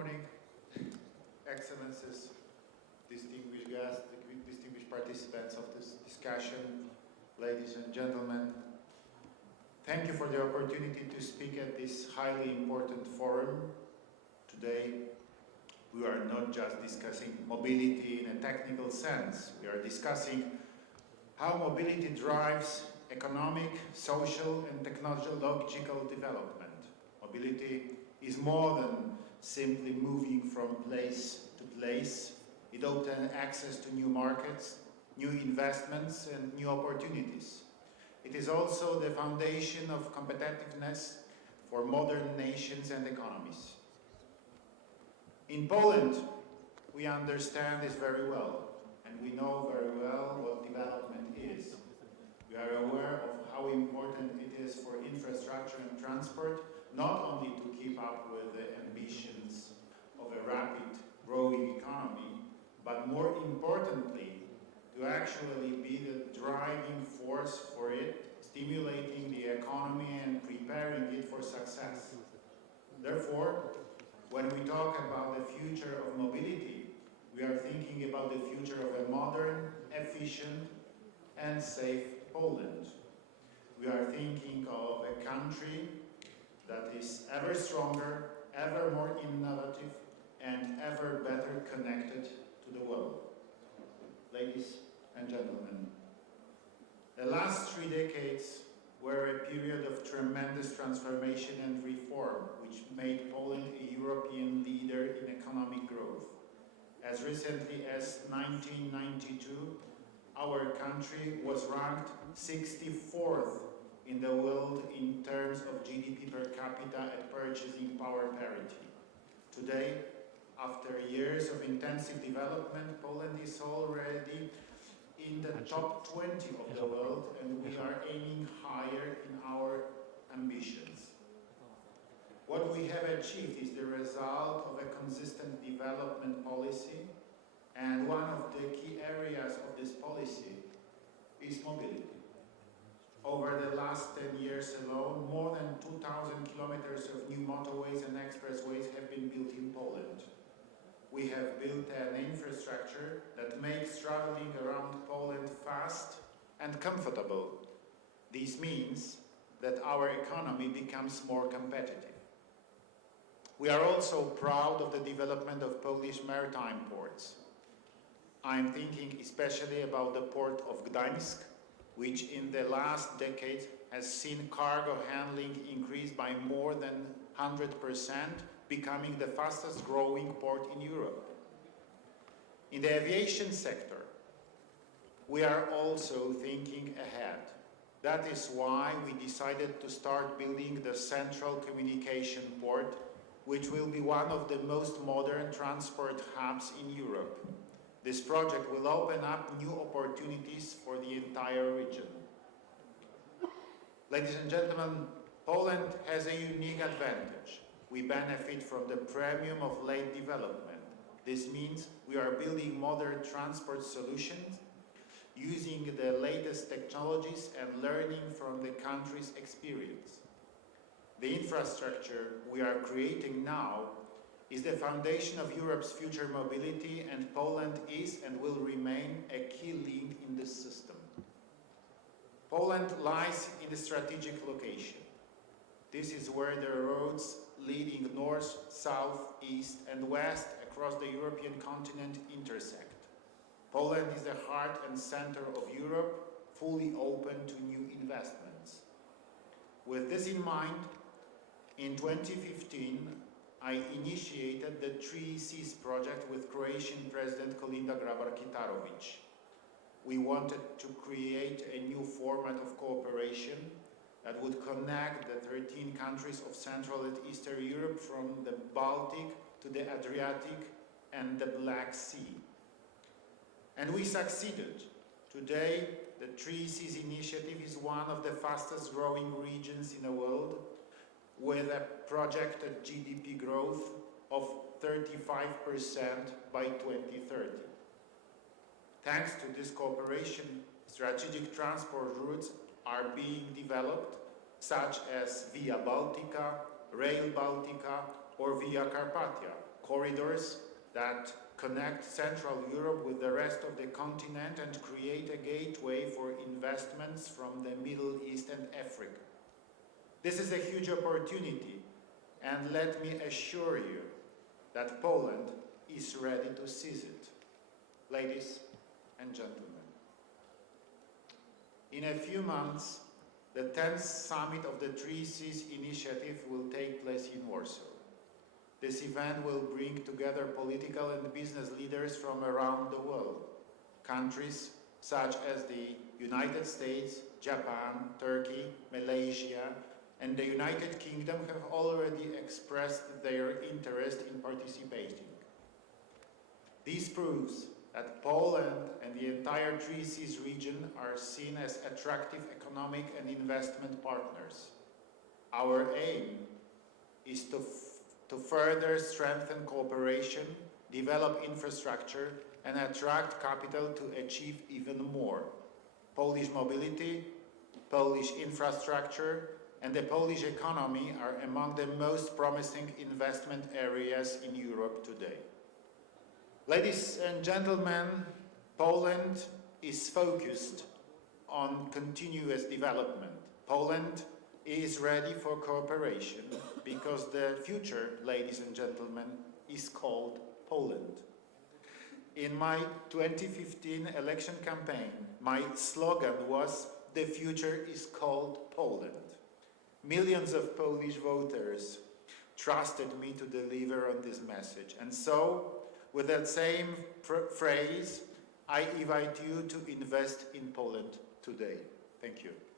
morning, Excellencies, distinguished guests, distinguished participants of this discussion, ladies and gentlemen. Thank you for the opportunity to speak at this highly important forum. Today, we are not just discussing mobility in a technical sense. We are discussing how mobility drives economic, social, and technological development. Mobility is more than simply moving from place to place. It opens access to new markets, new investments, and new opportunities. It is also the foundation of competitiveness for modern nations and economies. In Poland, we understand this very well, and we know very well what development is. We are aware of how important it is for infrastructure and transport, not only to keep up with the ambitions of a rapid growing economy, but more importantly, to actually be the driving force for it, stimulating the economy and preparing it for success. Therefore, when we talk about the future of mobility, we are thinking about the future of a modern, efficient, and safe Poland. We are thinking of a country that is ever stronger, ever more innovative, and ever better connected to the world. Ladies and gentlemen, the last 3 decades were a period of tremendous transformation and reform, which made Poland a European leader in economic growth. As recently as 1992, our country was ranked 64th in the world in terms of GDP per capita at purchasing power parity. Today, after years of intensive development, Poland is already in the top 20 of the world, and we are aiming higher in our ambitions. What we have achieved is the result of a consistent development policy, and one of the key areas of this policy is mobility. Over the last 10 years alone, more than 2,000 kilometers of new motorways and expressways have been built in Poland. We have built an infrastructure that makes traveling around Poland fast and comfortable. This means that our economy becomes more competitive. We are also proud of the development of Polish maritime ports. I'm thinking especially about the port of Gdańsk, which in the last decade has seen cargo handling increase by more than 100%, becoming the fastest growing port in Europe. In the aviation sector, we are also thinking ahead. That is why we decided to start building the Central Communication Port, which will be one of the most modern transport hubs in Europe. This project will open up new opportunities for the entire region. Ladies and gentlemen, Poland has a unique advantage. We benefit from the premium of late development. This means we are building modern transport solutions, using the latest technologies and learning from the country's experience. The infrastructure we are creating now is the foundation of Europe's future mobility, and Poland is and will remain a key link in this system. Poland lies in a strategic location. This is where the roads leading north, south, east, and west across the European continent intersect. Poland is the heart and center of Europe, fully open to new investments. With this in mind, in 2015, I initiated the 3Cs project with Croatian President Kolinda Grabar-Kitarovic. We wanted to create a new format of cooperation that would connect the 13 countries of Central and Eastern Europe from the Baltic to the Adriatic and the Black Sea. And we succeeded. Today, the 3Cs initiative is one of the fastest growing regions in the world, with a projected GDP growth of 35% by 2030. Thanks to this cooperation, strategic transport routes are being developed, such as Via Baltica, Rail Baltica, or Via Carpathia, corridors that connect Central Europe with the rest of the continent and create a gateway for investments from the Middle East and Africa. This is a huge opportunity, and let me assure you that Poland is ready to seize it. Ladies and gentlemen, in a few months, the 10th summit of the Three Seas initiative will take place in Warsaw. This event will bring together political and business leaders from around the world. Countries such as the United States, Japan, Turkey, Malaysia, and the United Kingdom have already expressed their interest in participating. This proves that Poland and the entire Three Seas region are seen as attractive economic and investment partners. Our aim is to further strengthen cooperation, develop infrastructure, and attract capital to achieve even more. Polish mobility, Polish infrastructure, and the Polish economy are among the most promising investment areas in Europe today. Ladies and gentlemen, Poland is focused on continuous development. Poland is ready for cooperation because the future, ladies and gentlemen, is called Poland. In my 2015 election campaign, my slogan was, "The future is called Poland." Millions of Polish voters trusted me to deliver on this message. And so, with that same phrase, I invite you to invest in Poland today. Thank you.